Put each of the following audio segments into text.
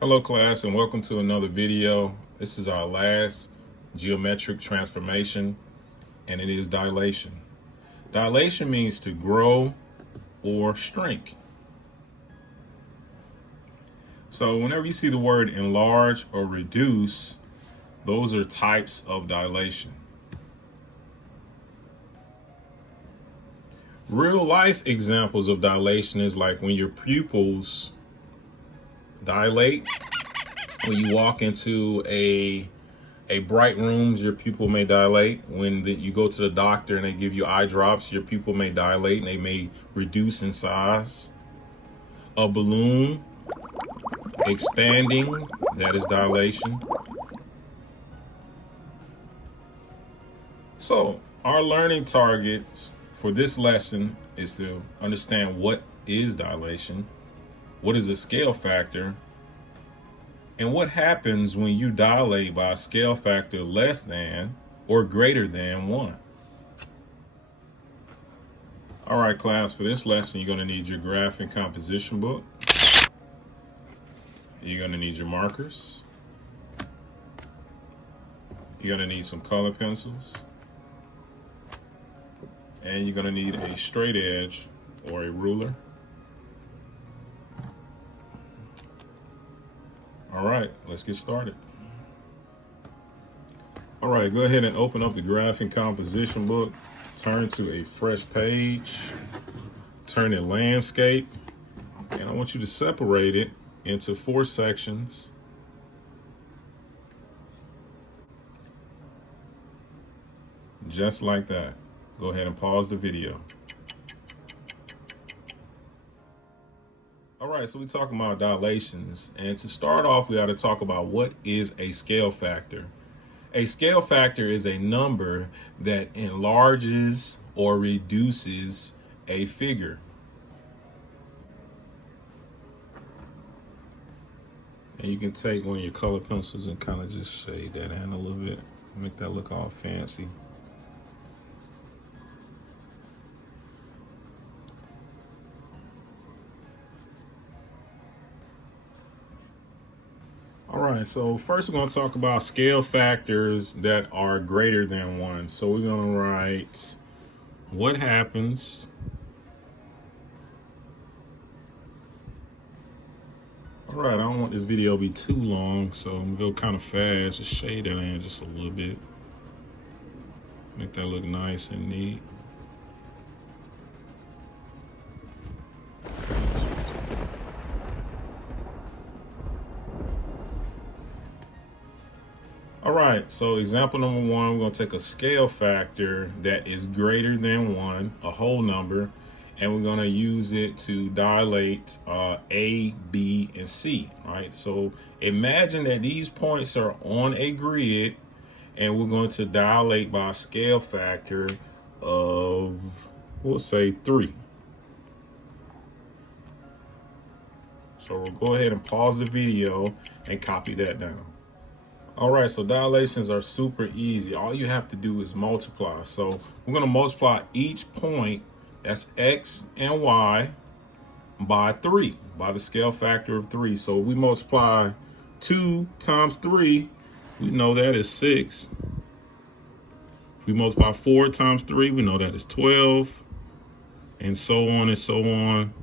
Hello class, and welcome to another video. This is our last geometric transformation, and it is dilation. Dilation means to grow or shrink. So whenever you see the word enlarge or reduce, those are types of dilation. Real life examples of dilation is like when your pupils dilate. When you walk into a bright room, your pupil may dilate. When you go to the doctor and they give you eye drops, your pupil may dilate and they may reduce in size. A balloon expanding, that is dilation. So our learning targets for this lesson is to understand what is dilation, what is a scale factor, and what happens when you dilate by a scale factor less than or greater than 1. All right, class, for this lesson, you're going to need your graph and composition book. You're going to need your markers. You're going to need some color pencils. And you're going to need a straight edge or a ruler. All right, let's get started. All right, go ahead and open up the graph and composition book. Turn to a fresh page. Turn it landscape. And I want you to separate it into 4 sections. Just like that. Go ahead and pause the video. All right, so we're talking about dilations. And to start off, we got to talk about what is a scale factor. A scale factor is a number that enlarges or reduces a figure. And you can take one of your color pencils and kind of just shade that in a little bit, make that look all fancy. All right, so first we're going to talk about scale factors that are greater than 1. So we're going to write what happens all right, I don't want this video to be too long, so I'm going to go kind of fast, just shade that in just a little bit. Make that look nice and neat. All right, so example number 1, we're going to take a scale factor that is greater than 1, a whole number, and we're going to use it to dilate A, B, and C, right? So imagine that these points are on a grid, and we're going to dilate by a scale factor of, we'll say 3. So we'll go ahead and pause the video and copy that down. All right, so dilations are super easy. All you have to do is multiply. So we're going to multiply each point, that's X and Y, by 3, by the scale factor of 3. So if we multiply 2 times 3, we know that is 6. If we multiply 4 times 3, we know that is 12, and so on and so on.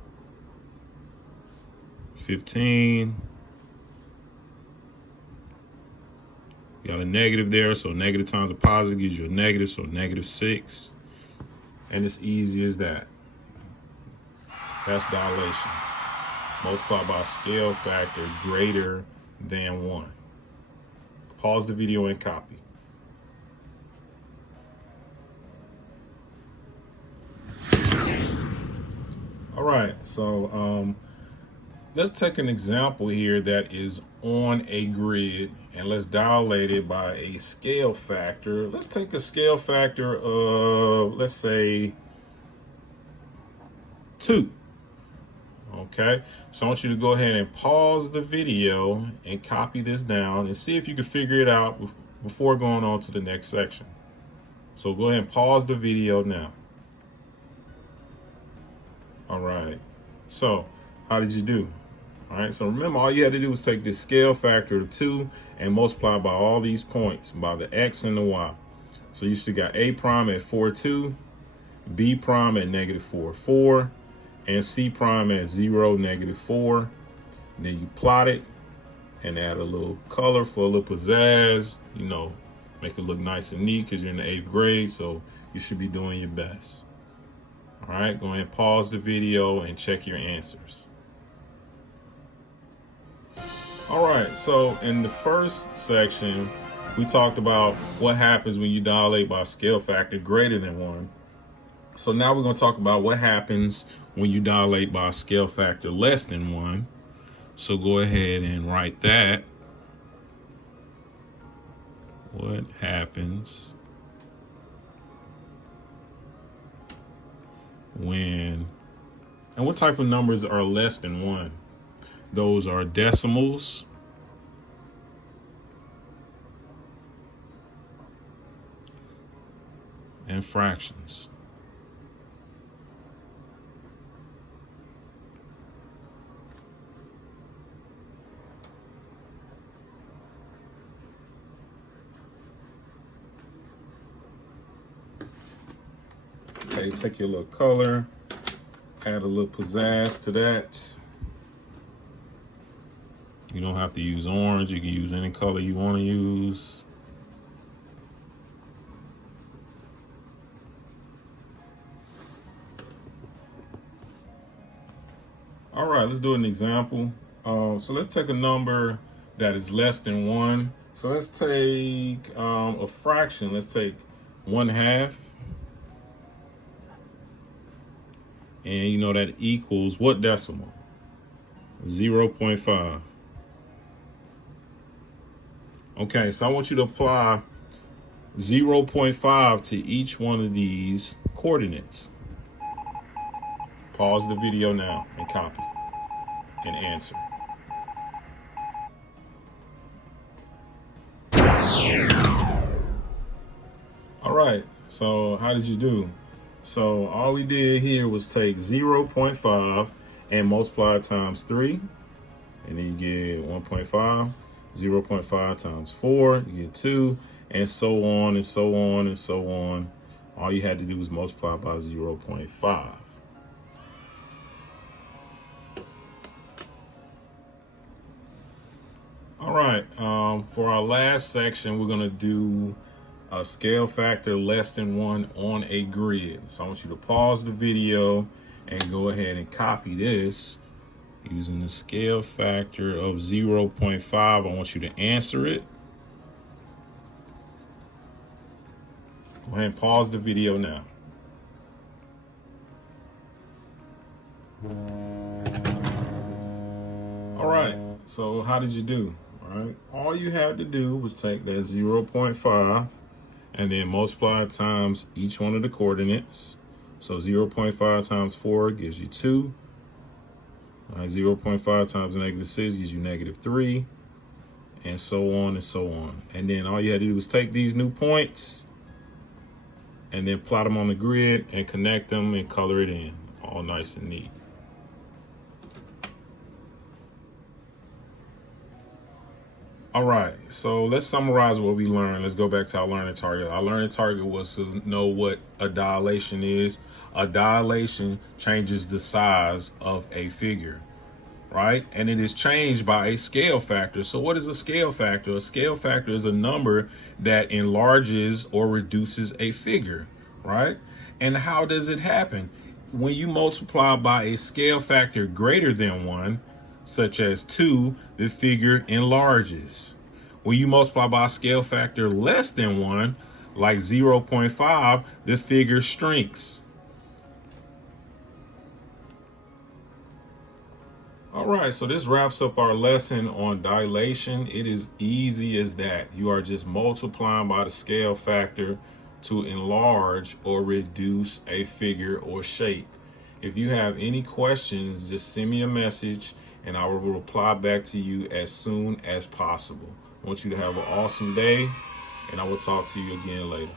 15. You got a negative there, so negative times a positive gives you a negative, so -6. And it's easy as that. That's dilation. Multiply by a scale factor greater than 1. Pause the video and copy. All right, so let's take an example here that is on a grid, and let's dilate it by a scale factor. Let's take a scale factor of, let's say, 2. Okay, so I want you to go ahead and pause the video and copy this down and see if you can figure it out before going on to the next section. So go ahead and pause the video now. All right. So how did you do? All right. So remember, all you had to do was take this scale factor of 2 and multiply by all these points, by the x and the y. So you should got A prime at 4, 2, B prime at -4, 4, and C prime at 0, -4. Then you plot it and add a little color for a little pizzazz, you know, make it look nice and neat because you're in the 8th grade, so you should be doing your best. All right, go ahead and pause the video and check your answers. All right, so in the first section, we talked about what happens when you dilate by a scale factor greater than 1. So now we're going to talk about what happens when you dilate by a scale factor less than 1. So go ahead and write that. What happens when, and what type of numbers are less than 1? Those are decimals, and fractions. Okay, take your little color, add a little pizzazz to that. You don't have to use orange. You can use any color you want to use. All right, let's do an example. So let's take a number that is less than 1. So let's take a fraction. Let's take 1/2. And you know that equals what decimal? 0.5. Okay, so I want you to apply 0.5 to each one of these coordinates. Pause the video now and copy and answer. All right, so how did you do? So all we did here was take 0.5 and multiply it times 3, and then you get 1.5. 0.5 times 4, you get 2, and so on and so on and so on. All you had to do was multiply by 0.5. All right, for our last section, we're gonna do a scale factor less than 1 on a grid. So I want you to pause the video and go ahead and copy this using the scale factor of 0.5. I want you to answer it. Go ahead and pause the video now. All right, so how did you do? All right, all you had to do was take that 0.5 and then multiply it times each one of the coordinates. So 0.5 times 4 gives you 2. 0.5 times -6 gives you -3, and so on and so on. And then all you had to do was take these new points and then plot them on the grid and connect them and color it in, all nice and neat. All right, so let's summarize what we learned. Let's go back to our learning target. Our learning target was to know what a dilation is. A dilation changes the size of a figure, right? And it is changed by a scale factor. So what is a scale factor? A scale factor is a number that enlarges or reduces a figure, right? And how does it happen? When you multiply by a scale factor greater than 1, such as 2, the figure enlarges. When you multiply by a scale factor less than 1, like 0.5, the figure shrinks. All right, so this wraps up our lesson on dilation. It is easy as that. You are just multiplying by the scale factor to enlarge or reduce a figure or shape. If you have any questions, just send me a message and I will reply back to you as soon as possible. I want you to have an awesome day, and I will talk to you again later.